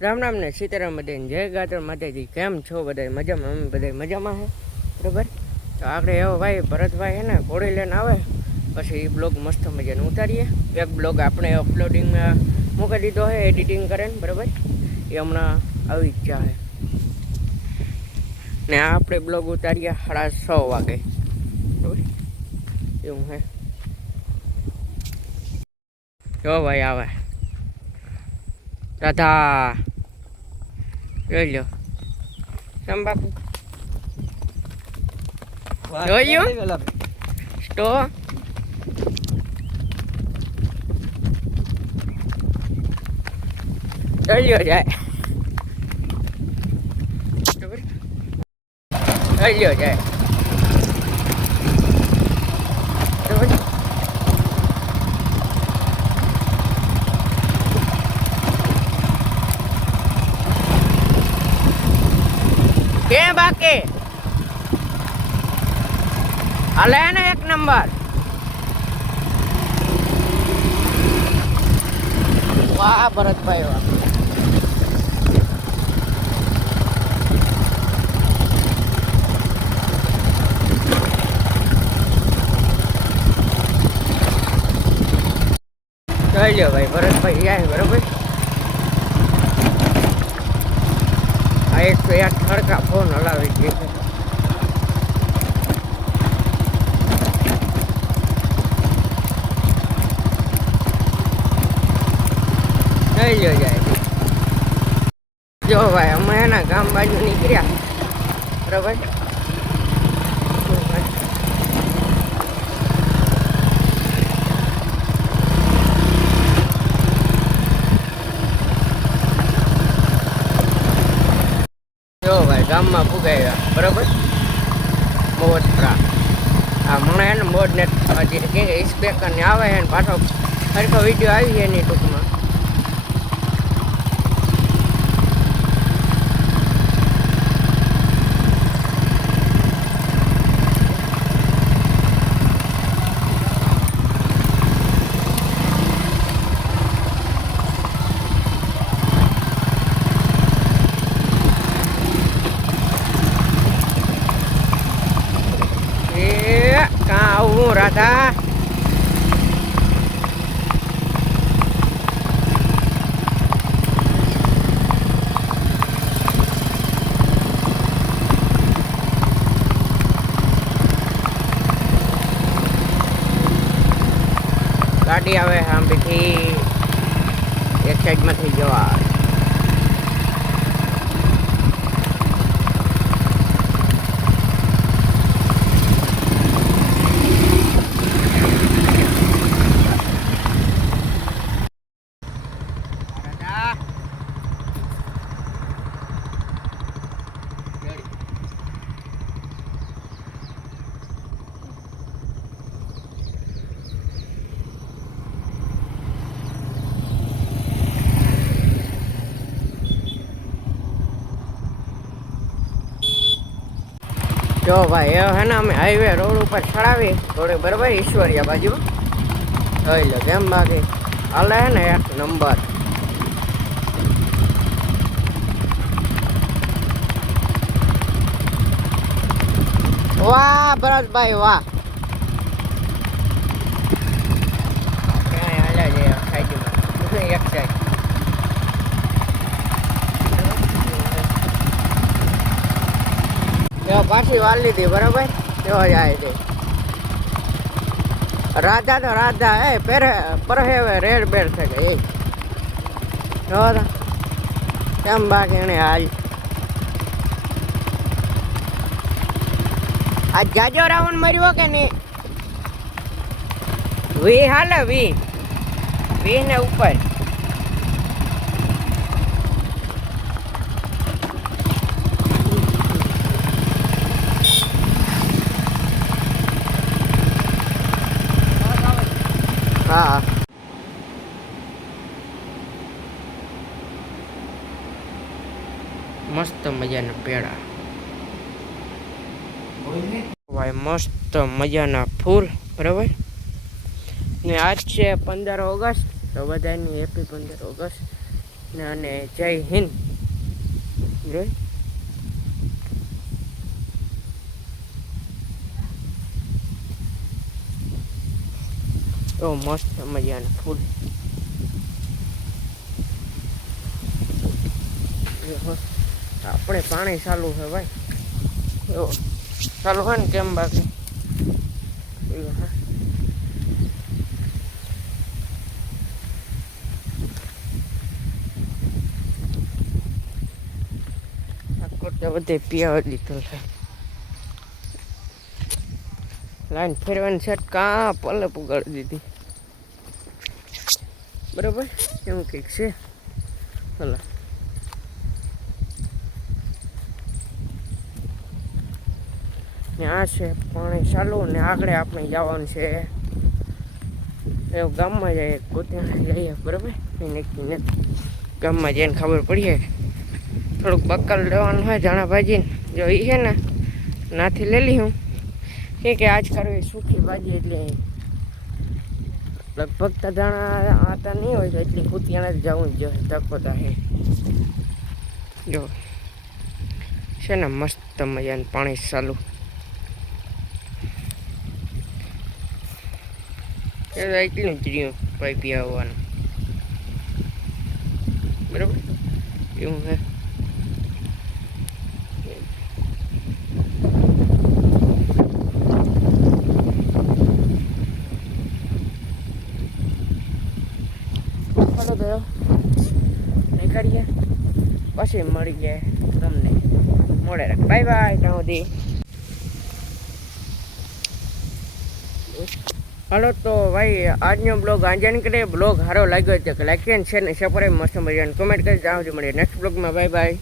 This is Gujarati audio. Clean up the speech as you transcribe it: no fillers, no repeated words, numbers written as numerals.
રામ રામ ને સીતારામ બધાને જય ગાતર માતાજી. કેમ છો બધા? મજામાં? અમે બધા મજામાં છે, બરાબર. તો આપણે એવો ભાઈ ભરતભાઈ છે ને ઘોડી લઈને આવે પછી એ બ્લોગ મસ્ત મજાને ઉતારીએ. એક બ્લોગ આપણે અપલોડિંગમાં મૂકી દીધો છે એડિટિંગ કરે ને, બરાબર. એ હમણાં આવી જ જાય ને આપણે બ્લોગ ઉતારીએ 6:30 વાગે, બરાબર. એવું હે. જો ભાઈ આવે રાધા જોઈ લો. સમ બાપુ જોયું સ્ટો જોઈ લો જાય જોઈ લો જાય બરાબર. કે બાકી હાલે ને એક નંબર. વાહ ભરતભાઈ વાહ. જોઈ લો ભાઈ ભરતભાઈ જાય, બરોબર. આ 108 ખડકા ફોન હલાવી દે છે. જોઈ લો જાય. જો ભાઈ અમે એના ગામ બાજુ નીકળ્યા, બરાબર. જો ભાઈ ગામમાં પુગાવ્યા, બરાબર. મોટરા આ મને એને મોડ ને કે સ્પેકર ને આવે છે ને પાછો સરખો વિડીયો આવી છે એની ટૂંકમાં. કાં આવું રાધા? ગાડી આવે સામેથી એક સાઈડમાંથી જવા. જો ભાઈ એ હે ને અમે હાઈવે રોડ ઉપર ચડાવી થોડી, બરાબર. ઈશ્વરિયા બાજુ જોઈ લો કેમ બાકી હાલે ને એક નંબર. વાહ ભરતભાઈ વાહ. ક્યાંય હાલ્યા છે સાઈડમાં એક સાઈડ. પાછી વાર લીધી, બરાબર. કેવો જાય છે રાધા. તો રાધા એ પરહેવે રેડ બેડ થઈ ગઈ એ જો કેમ બાકી એને હાલ. આ જાજો રાઉન્ડ મર્યો કે નહીં? વી હાલે વી ને ઉપર. હા મસ્ત મજાના પેડા ભાઈ, મસ્ત મજાના ફૂલ, બરાબર. ને આજ છે 15 ઓગસ્ટ, તો બધાની હેપી 15 ઓગસ્ટ. અને જય હિન્દ. જોઈ તો મસ્ત મજાનું ફૂલ. આપણે પાણી ચાલુ છે ભાઈ, એવો ચાલુ હોય ને કેમ બાકી બધે પીવા દીધો છે. લાઈન ફેરવાની સેટ કાં પલે પુગાડી દીધી. બરાબર એવું કંઈક છે. હલો ને આ છે પાણી ચાલુ ને આગળ આપણે જવાનું છે એવું ગામમાં જઈએ ગોત્યા જઈએ. બરાબર એ નક્કી નથી. ગામમાં જઈને ખબર પડીએ. થોડુંક બક્કલ લેવાનું હોય ધાણા ભાજીને, જો એ છે ને નાથી લઈ લી હું કે આજ કરવી સૂકી ભાજી એટલે લગભગ તો ધાણા આતા નહીં હોય તો એટલી કુતિયાણા જ જવું જ જોઈએ. ધક્કોતા હે જો છે ને મસ્ત મજાનું પાણી ચાલુ. એટલું જ રહ્યું પાઇપી આવવાનું. બરાબર એવું હે. ચાલો તો નીકળીએ પછી મળી જાય તમને. મળે રાખ. Bye bye. ત્યાં સુધી હાલો તો ભાઈ આજનો બ્લોગ આજે નીકળે. બ્લોગ સારો લાગ્યો છે કે લાઈક અને શેર ને સબસ્ક્રાઈબ મસ્ત મજાને કોમેન્ટ કરી. ત્યાં સુધી મળીએ નેક્સ્ટ બ્લોગમાં. Bye bye.